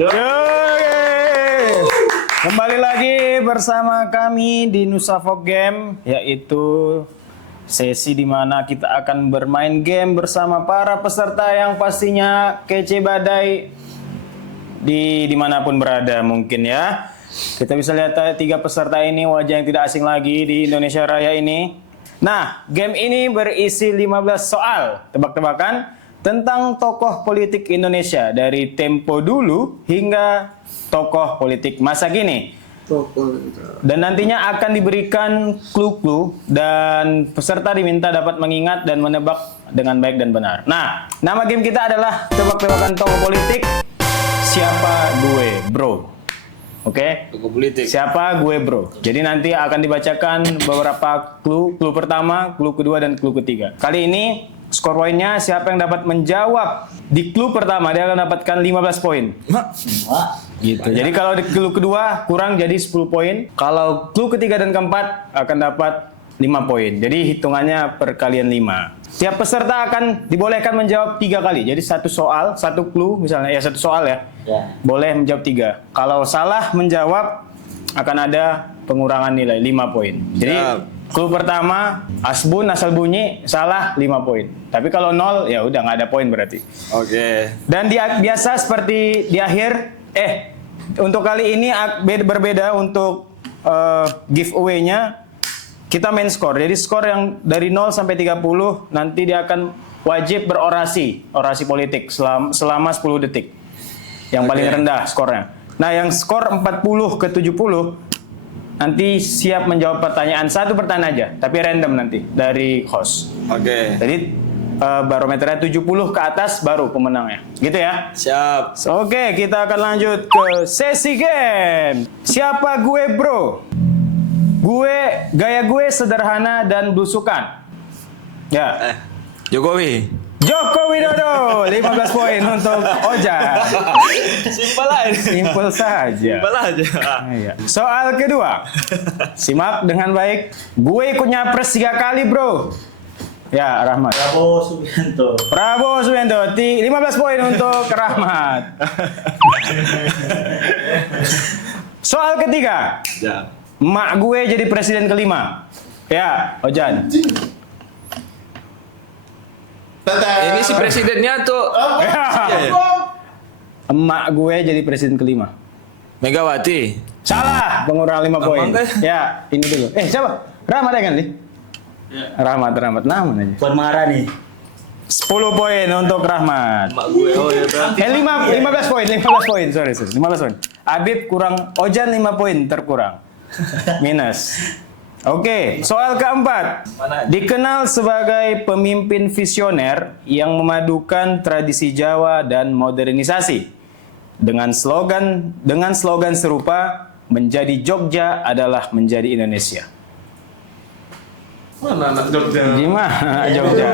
Yeay. Kembali lagi bersama kami di Nusa Folk Game, yaitu sesi di mana kita akan bermain game bersama para peserta yang pastinya kece badai di dimanapun berada mungkin ya. Kita bisa lihat 3 peserta ini wajah yang tidak asing lagi di Indonesia Raya ini. Nah, game ini berisi 15 soal tebak-tebakan tentang tokoh politik Indonesia dari tempo dulu hingga tokoh politik masa kini. Dan nantinya akan diberikan clue-clue dan peserta diminta dapat mengingat dan menebak dengan baik dan benar. Nah, nama game kita adalah tebak-tebakan tokoh politik. Siapa gue, bro? Oke? Tokoh politik. Siapa gue, bro? Jadi nanti akan dibacakan beberapa clue. Clue pertama, clue kedua, dan clue ketiga. Kali ini skor poinnya siapa yang dapat menjawab di clue pertama dia akan dapatkan 15 poin. Gitu. Banyak. Jadi kalau di clue kedua kurang jadi 10 poin. Kalau clue ketiga dan keempat akan dapat 5 poin. Jadi hitungannya per kalian 5. Tiap peserta akan dibolehkan menjawab 3 kali. Jadi satu soal, satu clue misalnya satu soal ya. Boleh menjawab 3. Kalau salah menjawab akan ada pengurangan nilai 5 poin. Jadi clue pertama, asbun asal bunyi, salah 5 poin. Tapi kalau 0, ya udah nggak ada poin berarti. Oke. Dan biasa seperti di akhir, untuk kali ini berbeda untuk giveaway-nya, kita main skor. Jadi skor yang dari 0 sampai 30, nanti dia akan wajib berorasi, orasi politik selama 10 detik. Yang paling rendah skornya. Nah, yang skor 40 ke 70, nanti siap menjawab pertanyaan, satu pertanyaan aja, tapi random nanti dari host. Oke. Jadi barometernya 70 ke atas baru pemenangnya. Gitu ya? Siap. Oke, kita akan lanjut ke sesi game. Siapa gue, bro? Gaya gue sederhana dan belusukan. Ya. Jokowi. Joko Widodo, 15 poin untuk Oja. Simpel aja. Simpel saja. Simpel aja. Iya. Soal kedua. Simak dengan baik. Gue ikut nyapres 3 kali, bro. Ya, Rahmat. Prabowo Subianto. 15 poin untuk Rahmat. Soal ketiga. Ya. Emak gue jadi presiden kelima. Ya, Ojan. Ini si presidennya tuh. Emak gue jadi presiden kelima. Megawati. Salah, pengurangan 5 poin. Kan? Ya, ini dulu. Siapa? Rahmat ya kan, Li? Ya. Rahmat. Namun aja. Puan marah nih. 10 poin untuk Rahmat. Emak gue. Oh ya berarti. 15 poin. Sorry. 15 poin. Abib kurang, Ojan 5 poin terkurang. Minus. Oke, soal keempat. Dikenal sebagai pemimpin visioner yang memadukan tradisi Jawa dan modernisasi. Dengan slogan serupa, menjadi Jogja adalah menjadi Indonesia. Mana anak Jogja? Gimana Jogja?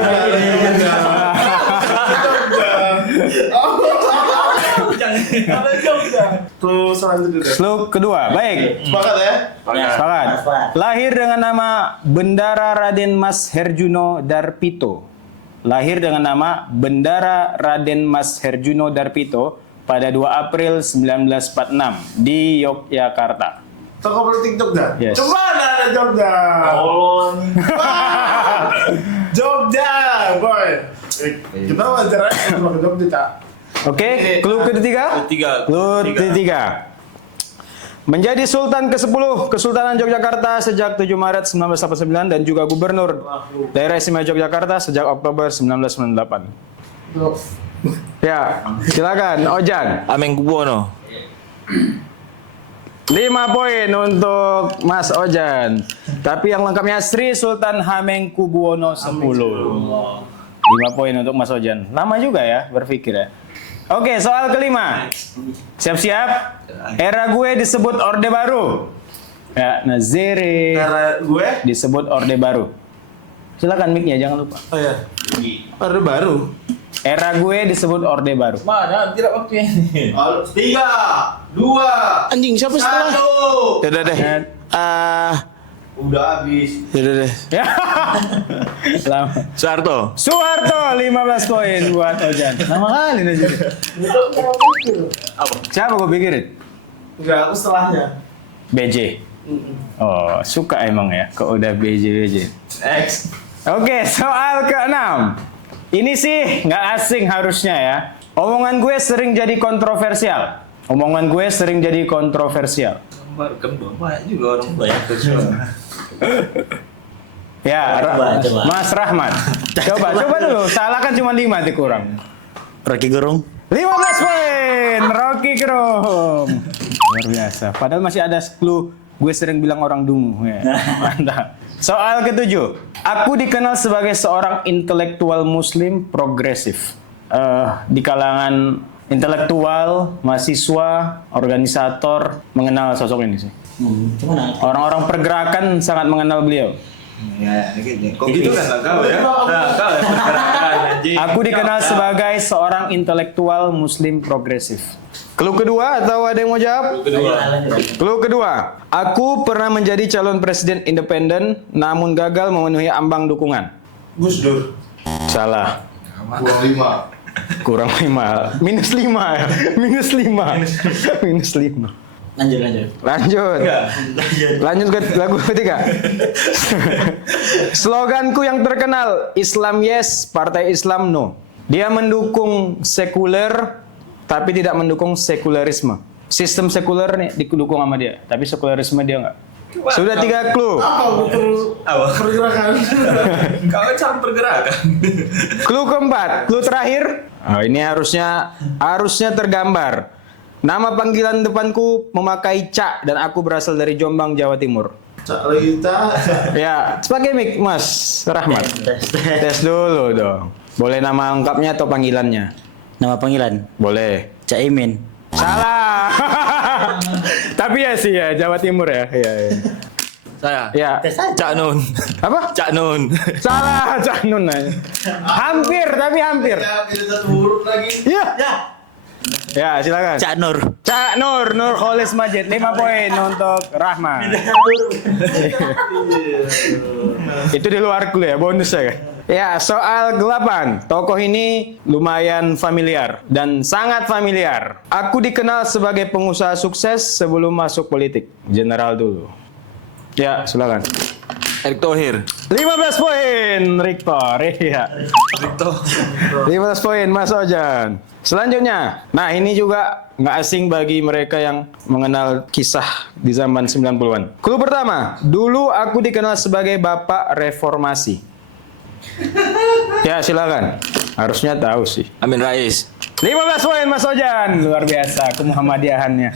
Clue kedua, baik. Sepakat ya? Sepakat. Lahir dengan nama Bendara Raden Mas Herjuno Darpito. Lahir dengan nama Bendara Raden Mas Herjuno Darpito pada 2 April 1946 di Yogyakarta. Tokoh politik Jogja? Yes. Coba ada Jogja. Jogja, boy. Kita wajar aja kalau ke Jogja, Cak. Oke, clue ketiga? Clue ketiga. Menjadi Sultan ke-10 Kesultanan Yogyakarta sejak 7 Maret 1989 dan juga Gubernur Daerah Istimewa Yogyakarta sejak Oktober 1998. Ya, silakan Ojan. Hamengkubuwono. 5 poin untuk Mas Ojan. Tapi yang lengkapnya Sri Sultan Hamengkubuwono X. 5 poin untuk Mas Ojan. Lama juga ya berpikir ya. Oke, soal kelima. Siap-siap. Era gue disebut Orde Baru. Ya, Nazire. Era gue disebut Orde Baru. Silakan mic-nya, jangan lupa. Oh ya. Orde Baru. Era gue disebut Orde Baru. Mana? Tidak waktunya ini. 3, 2, Anjing siapa setelah? 1. Udah deh. Udah habis. Yaudah deh. Ya. Lama. Soeharto. Soeharto 15 poin buat Ojan. Lama kali nih. Siapa gue pikirin? Enggak, aku setelahnya. BJ. Oh, suka emang ya kalau udah BJ. X. Oke, soal ke-6. Ini sih nggak asing harusnya ya. Omongan gue sering jadi kontroversial. Gambar kembang banyak juga orang banyak Ya, Coba. Mas Rahmat. Coba dulu. Salah kan cuma 5 dikurang. Rocky Gerung. 15 poin, Rocky Gerung. Luar biasa. Padahal masih ada clue. Gue sering bilang orang dungu. Ya, mantap. Soal ke-7. Aku dikenal sebagai seorang intelektual muslim progresif. Di kalangan intelektual, mahasiswa, organisator mengenal sosok ini sih. Cuman Orang-orang pergerakan sangat mengenal beliau. Ya, gitu. Kok gitu kan kau ya? Nah, kau yang pergerakan anjing. Aku dikenal sebagai seorang intelektual muslim progresif. Clue kedua atau ada yang mau jawab? Clue kedua. Aku pernah menjadi calon presiden independen namun gagal memenuhi ambang dukungan. Gus Dur. Salah. Kurang 5. Kurang 5. Minus 5 ya. Minus 5. Lanjut. Lanjut ke lagu ketiga. Sloganku yang terkenal, Islam yes, Partai Islam no. Dia mendukung sekuler tapi tidak mendukung sekularisme. Sistem sekuler nih didukung sama dia, tapi sekularisme dia enggak. Sudah 3 clue. Pergerakan. Kau kan calon pergerakan. Clue keempat, clue terakhir. Oh, ini harusnya tergambar. Nama panggilan depanku memakai Cak dan aku berasal dari Jombang, Jawa Timur. Cak Lita. Ya, sebagai mic Mas Rahmat. Tes dulu dong. Boleh nama lengkapnya atau panggilannya? Nama panggilan Boleh. Cak Imin. Salah. Tapi ya sih ya Jawa Timur ya. Iya. Saya. Ya. Cak Nun. Apa? Cak Nun. Salah, Cak Nun aja. Hampir, tapi hampir. Ya, tidak satu huruf lagi. Iya. Ya, silakan. Cak Nur. Cak Nur Kholis Majid 5 poin untuk Rahmat. Itu di luar clue ya, bonus ya. Ya, soal 8. Tokoh ini lumayan familiar dan sangat familiar. Aku dikenal sebagai pengusaha sukses sebelum masuk politik. General dulu. Ya, silakan. Erick Thohir. 15 poin, Riktor. Iya. 15 poin, Mas Ojan. Selanjutnya, nah ini juga nggak asing bagi mereka yang mengenal kisah di zaman 90-an. Clue pertama, dulu aku dikenal sebagai Bapak Reformasi. Ya, silakan. Harusnya tahu sih. Amin Rais. 15 poin, Mas Ojan. Luar biasa kemuhammadiyahannya.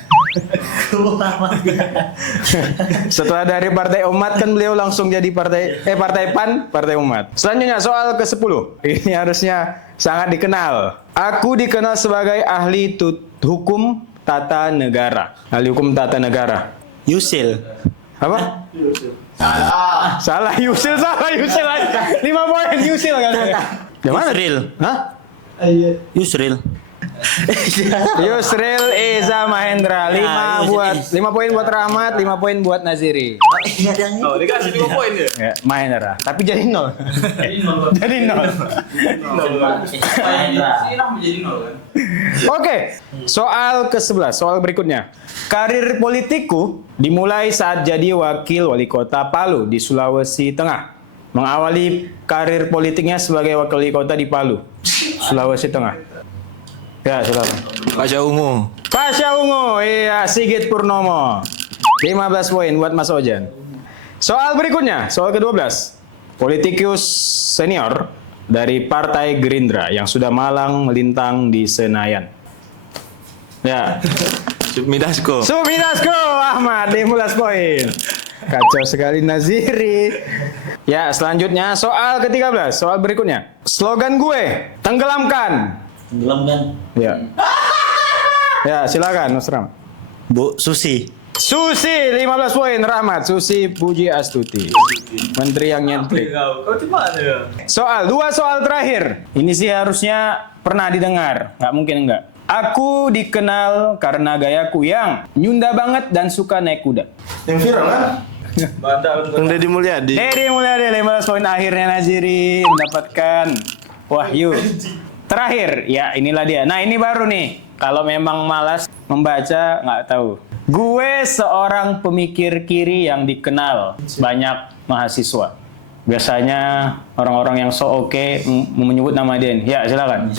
Setelah dari Partai Umat kan beliau langsung jadi Partai PAN, Partai Umat. Selanjutnya soal ke-10. Ini harusnya sangat dikenal. Aku dikenal sebagai ahli hukum tata negara. Ahli hukum tata negara. Yusil. Apa? Salah Yusil aja. 5 poin Yusil kan. Gimana? Yusril. Hah? Yusril. Yusril Eza Mahendra 5 poin buat Rahmat, 5 poin buat Naziri. Oh, dikasih 5 poin ya? Ya, Mahendra. Tapi jadi 0. Jadi 0. Oke, soal ke-11, soal berikutnya. Karir politikku dimulai saat jadi wakil wali kota Palu di Sulawesi Tengah. Mengawali karir politiknya sebagai wakil wali kota di Palu, Sulawesi Tengah. Ya, silakan. Pasha Ungu. Pasha Ungu, iya, Sigit Purnomo. 15 poin buat Mas Ojan. Soal berikutnya, soal ke-12. Politikus senior dari Partai Gerindra yang sudah malang melintang di Senayan. Ya. Sumidasko. Sumidasko Ahmad 15 poin. Kacau sekali Naziri. Ya, selanjutnya soal ke-13, soal berikutnya. Slogan gue, tenggelamkan. Tenggelamkan. Ya. Ya, silakan Mas Ram. Bu Susi. Susi 15 poin Rahmat. Susi Puji Astuti. Menteri yang nyentrik. Kau di mana ya? Soal 2 soal terakhir. Ini sih harusnya pernah didengar. Nggak mungkin enggak. Aku dikenal karena gayaku yang nyunda banget dan suka naik kuda. Yang viral kan? Bang Deddy Mulyadi. Deddy Mulyadi 15 poin, akhirnya Naziri mendapatkan Wahyu. Terakhir, ya inilah dia. Nah ini baru nih, kalau memang malas membaca nggak tahu. Gue seorang pemikir kiri yang dikenal banyak mahasiswa. Biasanya orang-orang yang so oke menyebut nama dia. Ya silakan.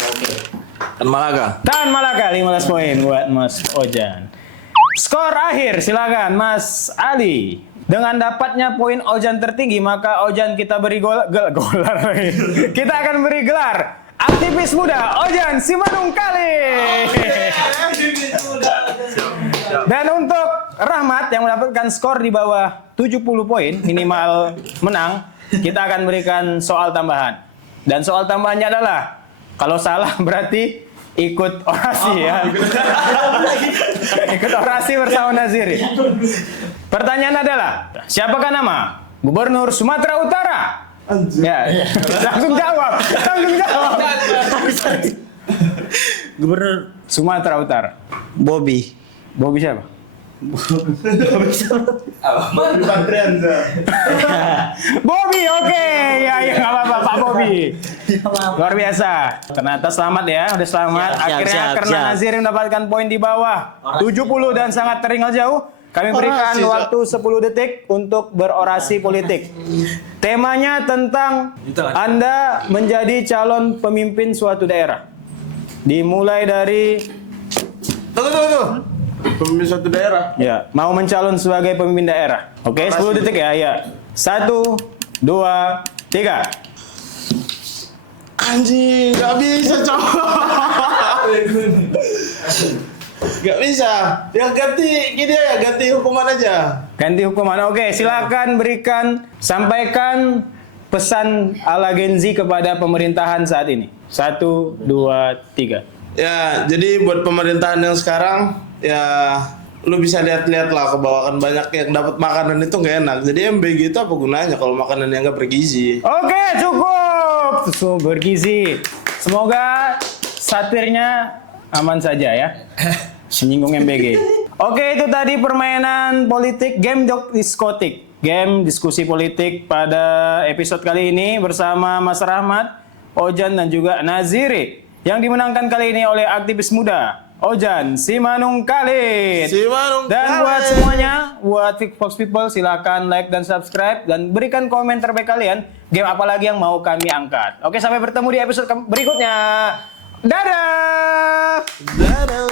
Tan Malaka. Tan Malaka 15 poin buat Mas Ojan. Skor akhir silakan Mas Ali. Dengan dapatnya poin Ojan tertinggi, maka Ojan kita beri gelar. Kita akan beri gelar aktivis muda Ojan Simanungkali. Dan untuk Rahmat yang mendapatkan skor di bawah 70 poin minimal menang, kita akan berikan soal tambahan. Dan soal tambahannya adalah kalau salah berarti ikut orasi ya. Ikut orasi bersama Naziri. Pertanyaan adalah, siapakah nama Gubernur Sumatera Utara? Ya, langsung jawab. Langsung jawab. Gubernur Sumatera Utara. Bobby. Bobby siapa? Bobby, oke. Ya, nggak apa-apa, Pak Bobby. Luar biasa. Ternyata selamat ya, udah selamat. Siap, Akhirnya siap, karena siap. Naziri mendapatkan poin di bawah 70 dan sangat tertinggal jauh. Kami berikan Orasi, waktu 10 detik untuk berorasi politik. Temanya tentang Anda menjadi calon pemimpin suatu daerah. Dimulai dari Tunggu. Pemimpin suatu daerah. ya, mau mencalon sebagai pemimpin daerah. Oke, 10 detik ya. Ya. 1 2 3. Anjing, gak bisa cowok. Gak bisa. Ya ganti gini ya, ganti hukuman aja. Ganti hukuman. Oke, silakan sampaikan pesan ala Gen Z kepada pemerintahan saat ini. 1 2 3. Ya, jadi buat pemerintahan yang sekarang, ya lu bisa lihat-lihat lah ke bawah, kan banyak yang dapat makanan itu nggak enak. Jadi MBG itu apa gunanya kalau makanan yang nggak bergizi? Oke, cukup. Susu bergizi. Semoga satirnya aman saja ya. Menyinggung MBG. Oke, itu tadi permainan politik, game diskotik. Game diskusi politik pada episode kali ini bersama Mas Rahmat, Ojan dan juga Naziri. Yang dimenangkan kali ini oleh aktivis muda Ojan Simanungkali. Dan buat semuanya, buat Fox People, silakan like dan subscribe dan berikan komen terbaik kalian. Game apa lagi yang mau kami angkat? Oke, sampai bertemu di episode berikutnya. Dadah. Dadah.